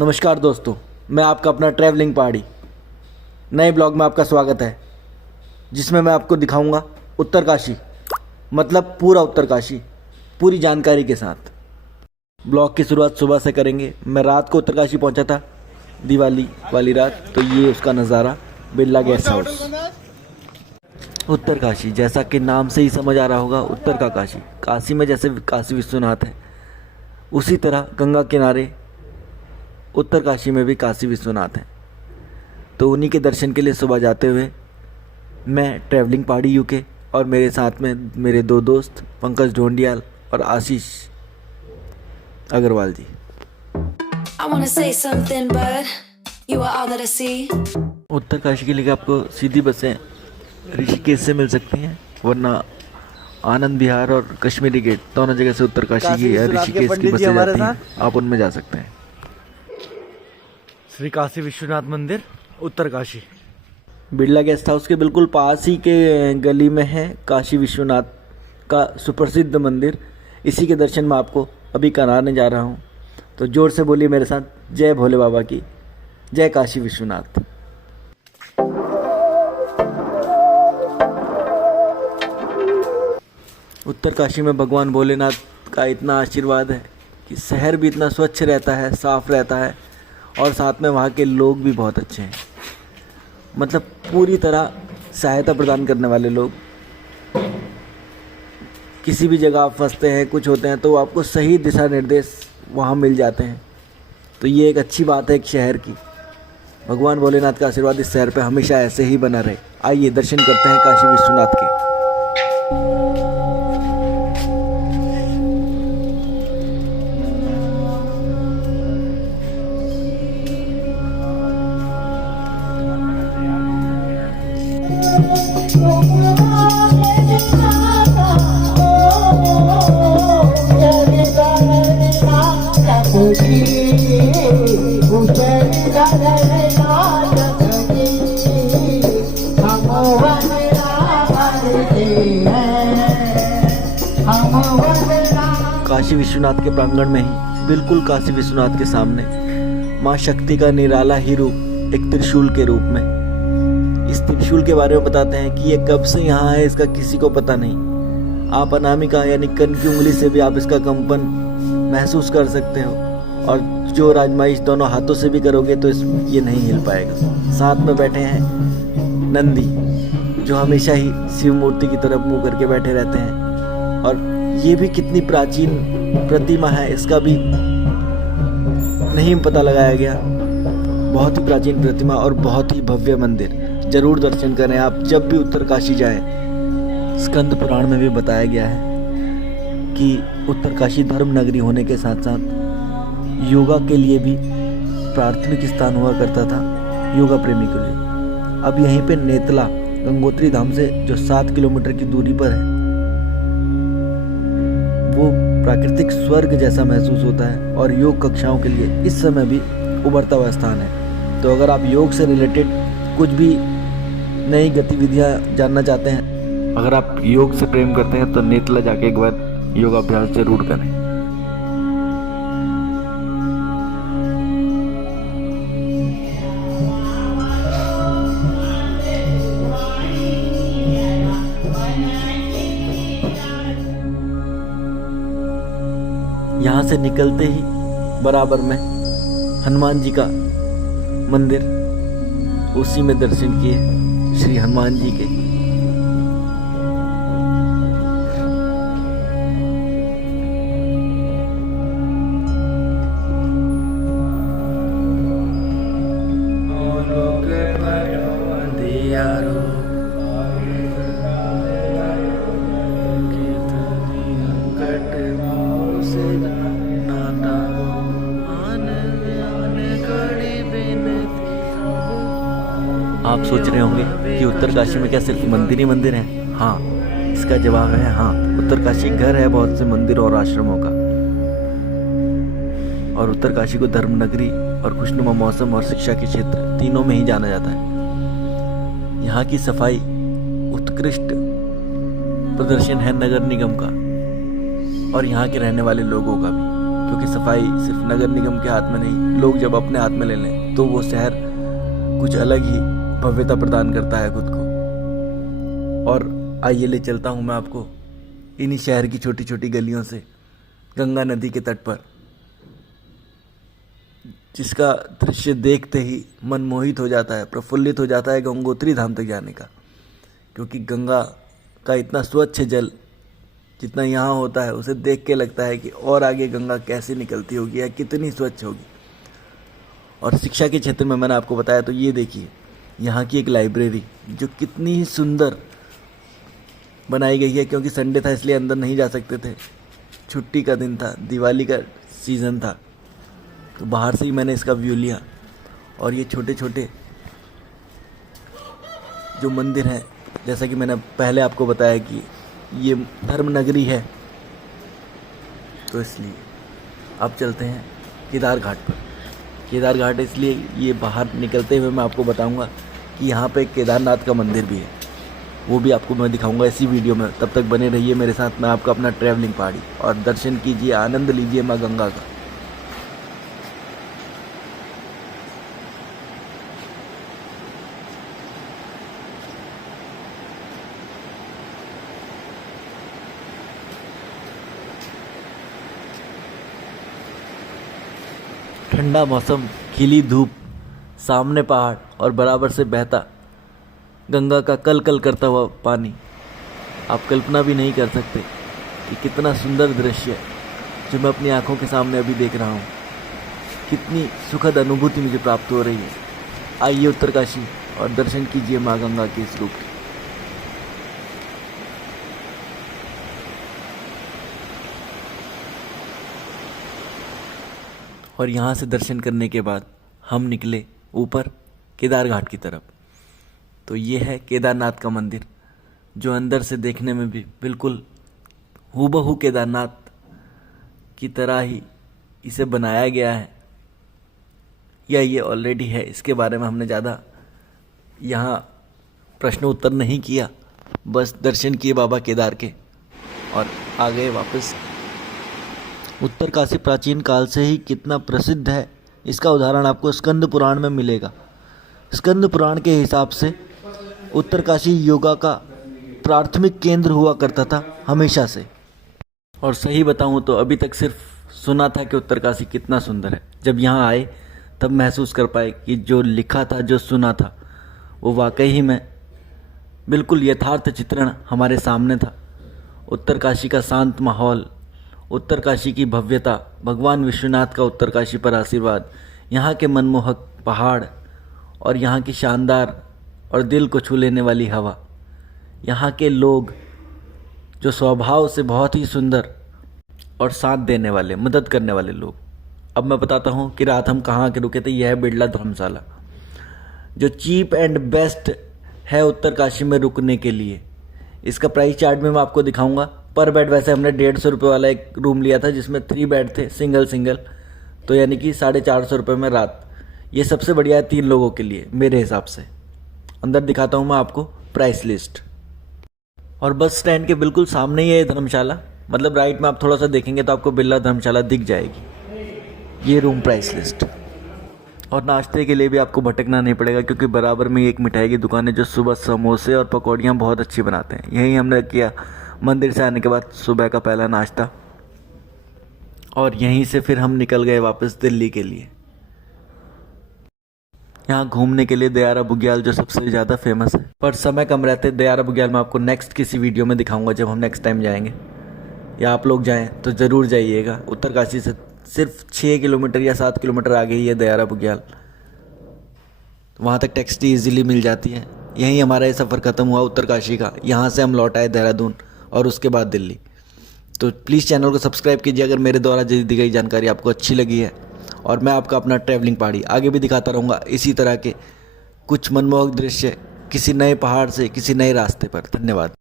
नमस्कार दोस्तों, मैं आपका अपना ट्रैवलिंग पहाड़ी नए ब्लॉग में आपका स्वागत है, जिसमें मैं आपको दिखाऊंगा उत्तरकाशी, मतलब पूरा उत्तरकाशी पूरी जानकारी के साथ। ब्लॉग की शुरुआत सुबह से करेंगे। मैं रात को उत्तरकाशी पहुंचा था, दिवाली वाली रात। तो ये उसका नज़ारा, बिरला गेस्ट हाउस। उत्तरकाशी, जैसा कि नाम से ही समझ आ रहा होगा, उत्तर का काशी। काशी में जैसे काशी विश्वनाथ है, उसी तरह गंगा किनारे उत्तरकाशी में भी काशी विश्वनाथ हैं। तो उन्हीं के दर्शन के लिए सुबह जाते हुए मैं ट्रैवलिंग पहाड़ी यूके और मेरे साथ में मेरे दो दोस्त पंकज ढोंडियाल और आशीष अग्रवाल जी। उत्तरकाशी के लिए आपको सीधी बसें ऋषिकेश से मिल सकती हैं, वरना आनंद विहार और कश्मीरी गेट दोनों जगह से उत्तरकाशी की या ऋषिकेश की बसें जाती हैं। आप उनमें जा सकते हैं। श्री काशी विश्वनाथ मंदिर उत्तरकाशी। बिरला गेस्ट हाउस के बिल्कुल पास ही के गली में है काशी विश्वनाथ का सुप्रसिद्ध मंदिर। इसी के दर्शन मैं आपको अभी कराने जा रहा हूँ। तो जोर से बोलिए मेरे साथ, जय भोले बाबा की, जय काशी विश्वनाथ। उत्तरकाशी में भगवान भोलेनाथ का इतना आशीर्वाद है कि शहर भी इतना स्वच्छ रहता है, साफ रहता है, और साथ में वहाँ के लोग भी बहुत अच्छे हैं। मतलब पूरी तरह सहायता प्रदान करने वाले लोग। किसी भी जगह आप फंसते हैं, कुछ होते हैं, तो आपको सही दिशा निर्देश वहाँ मिल जाते हैं। तो ये एक अच्छी बात है एक शहर की। भगवान भोलेनाथ का आशीर्वाद इस शहर पे हमेशा ऐसे ही बना रहे। आइए दर्शन करते हैं काशी विश्वनाथ के। काशी विश्वनाथ के प्रांगण में ही, बिल्कुल काशी विश्वनाथ के सामने, माँ शक्ति का निराला ही रूप एक त्रिशूल के रूप में। इस त्रिशूल के बारे में बताते हैं कि ये कब से यहाँ है इसका किसी को पता नहीं। आप अनामिका यानी कन की उंगली से भी आप इसका कंपन महसूस कर सकते हो, और जो आजमाइश दोनों हाथों से भी करोगे तो ये नहीं हिल पाएगा। साथ में बैठे हैं नंदी, जो हमेशा ही शिव मूर्ति की तरफ मुंह करके बैठे रहते हैं। और ये भी कितनी प्राचीन प्रतिमा है, इसका भी नहीं पता लगाया गया। बहुत ही प्राचीन प्रतिमा और बहुत ही भव्य मंदिर। जरूर दर्शन करें आप जब भी उत्तरकाशी जाएं। स्कंद पुराण में भी बताया गया है कि उत्तरकाशी धर्म नगरी होने के साथ साथ योगा के लिए भी प्राथमिक स्थान हुआ करता था, योगा प्रेमी के लिए। अब यहीं पे नेतला गंगोत्री धाम से जो 7 किलोमीटर की दूरी पर है, वो प्राकृतिक स्वर्ग जैसा महसूस होता है और योग कक्षाओं के लिए इस समय भी उभरता हुआ स्थान है। तो अगर आप योग से रिलेटेड कुछ भी नई गतिविधियां जानना चाहते हैं, अगर आप योग से प्रेम करते हैं, तो नेतला जाके एक बार योगाभ्यास जरूर करें। यहाँ से निकलते ही बराबर में हनुमान जी का मंदिर, उसी में दर्शन किए श्री हनुमान जी के। आप सोच रहे होंगे कि उत्तरकाशी में क्या सिर्फ मंदिर ही मंदिर हैं? हाँ, इसका जवाब है हाँ। उत्तरकाशी घर है बहुत से मंदिरों और आश्रमों का। और उत्तरकाशी को धर्म नगरी और खुशनुमा मौसम और शिक्षा के क्षेत्र तीनों में ही जाना जाता है। यहाँ की सफाई उत्कृष्ट प्रदर्शन है नगर निगम का और यहाँ के रहने वाले लोगों का भी, क्योंकि सफाई सिर्फ नगर निगम के हाथ में नहीं, लोग जब अपने हाथ में ले लें तो वो शहर कुछ अलग ही भव्यता प्रदान करता है खुद को। और आइए ले चलता हूँ मैं आपको इन्हीं शहर की छोटी छोटी गलियों से गंगा नदी के तट पर, जिसका दृश्य देखते ही मन मोहित हो जाता है, प्रफुल्लित हो जाता है गंगोत्री धाम तक जाने का। क्योंकि गंगा का इतना स्वच्छ जल जितना यहाँ होता है, उसे देख के लगता है कि और आगे गंगा कैसे निकलती होगी या कितनी स्वच्छ होगी। और शिक्षा के क्षेत्र में मैंने आपको बताया, तो ये देखिए यहाँ की एक लाइब्रेरी जो कितनी ही सुंदर बनाई गई है। क्योंकि संडे था इसलिए अंदर नहीं जा सकते थे, छुट्टी का दिन था, दिवाली का सीज़न था, तो बाहर से ही मैंने इसका व्यू लिया। और ये छोटे छोटे जो मंदिर हैं, जैसा कि मैंने पहले आपको बताया कि ये धर्म नगरी है, तो इसलिए अब चलते हैं केदार घाट पर। केदार घाट इसलिए ये बाहर निकलते हुए मैं आपको बताऊंगा कि यहाँ पे एक केदारनाथ का मंदिर भी है, वो भी आपको मैं दिखाऊंगा इसी वीडियो में। तब तक बने रहिए मेरे साथ, मैं आपका अपना ट्रैवलिंग पहाड़ी, और दर्शन कीजिए, आनंद लीजिए माँ गंगा का। ठंडा मौसम, खिली धूप, सामने पहाड़ और बराबर से बहता गंगा का कल कल करता हुआ पानी। आप कल्पना भी नहीं कर सकते कि कितना सुंदर दृश्य है जो मैं अपनी आंखों के सामने अभी देख रहा हूँ। कितनी सुखद अनुभूति मुझे प्राप्त हो रही है। आइए उत्तरकाशी और दर्शन कीजिए माँ गंगा के इस रूप के। और यहाँ से दर्शन करने के बाद हम निकले ऊपर केदार घाट की तरफ। तो ये है केदारनाथ का मंदिर, जो अंदर से देखने में भी बिल्कुल हूबहू केदारनाथ की तरह ही इसे बनाया गया है, या ये ऑलरेडी है। इसके बारे में हमने ज़्यादा यहाँ प्रश्न उत्तर नहीं किया, बस दर्शन किए बाबा केदार के और आ गए वापस। उत्तरकाशी प्राचीन काल से ही कितना प्रसिद्ध है, इसका उदाहरण आपको स्कंद पुराण में मिलेगा। स्कंद पुराण के हिसाब से उत्तरकाशी योगा का प्राथमिक केंद्र हुआ करता था हमेशा से। और सही बताऊं तो अभी तक सिर्फ सुना था कि उत्तरकाशी कितना सुंदर है। जब यहाँ आए तब महसूस कर पाए कि जो लिखा था, जो सुना था, वो वाकई ही में बिल्कुल यथार्थ चित्रण हमारे सामने था। उत्तरकाशी का शांत माहौल, उत्तरकाशी की भव्यता, भगवान विश्वनाथ का उत्तरकाशी पर आशीर्वाद, यहाँ के मनमोहक पहाड़ और यहाँ की शानदार और दिल को छू लेने वाली हवा, यहाँ के लोग जो स्वभाव से बहुत ही सुंदर और साथ देने वाले, मदद करने वाले लोग। अब मैं बताता हूँ कि रात हम कहाँ के रुके थे। यह है बिरला धर्मशाला, जो चीप एंड बेस्ट है उत्तरकाशी में रुकने के लिए। इसका प्राइस चार्ट में मैं आपको दिखाऊंगा। पर बेड वैसे हमने 150 रुपये वाला एक रूम लिया था जिसमें 3 बेड थे, सिंगल, तो यानी कि 450 रुपये में रात। ये सबसे बढ़िया है 3 लोगों के लिए मेरे हिसाब से। अंदर दिखाता हूँ मैं आपको प्राइस लिस्ट। और बस स्टैंड के बिल्कुल सामने ही है धर्मशाला, मतलब राइट में आप थोड़ा सा देखेंगे तो आपको बिरला धर्मशाला दिख जाएगी। ये रूम प्राइस लिस्ट। और नाश्ते के लिए भी आपको भटकना नहीं पड़ेगा, क्योंकि बराबर में एक मिठाई की दुकान है जो सुबह समोसे और पकौड़ियाँ बहुत अच्छी बनाते हैं। यही हमने किया मंदिर से आने के बाद सुबह का पहला नाश्ता, और यहीं से फिर हम निकल गए वापस दिल्ली के लिए। यहाँ घूमने के लिए दयारा बुग्याल जो सबसे ज़्यादा फेमस है, पर समय कम रहते। दयारा बुग्याल मैं आपको नेक्स्ट किसी वीडियो में दिखाऊंगा जब हम नेक्स्ट टाइम जाएंगे, या आप लोग जाएं तो ज़रूर जाइएगा। उत्तरकाशी से सिर्फ 6 किलोमीटर या 7 किलोमीटर आगे ही है दयारा बुग्याल। वहाँ तक टैक्सी ईजिली मिल जाती है। यहीं हमारा ये सफ़र ख़त्म हुआ उत्तरकाशी का। यहाँ से हम लौट आए देहरादून और उसके बाद दिल्ली। तो प्लीज़ चैनल को सब्सक्राइब कीजिए अगर मेरे द्वारा दी गई जानकारी आपको अच्छी लगी है। और मैं आपका अपना ट्रैवलिंग पहाड़ी आगे भी दिखाता रहूँगा इसी तरह के कुछ मनमोहक दृश्य किसी नए पहाड़ से, किसी नए रास्ते पर। धन्यवाद।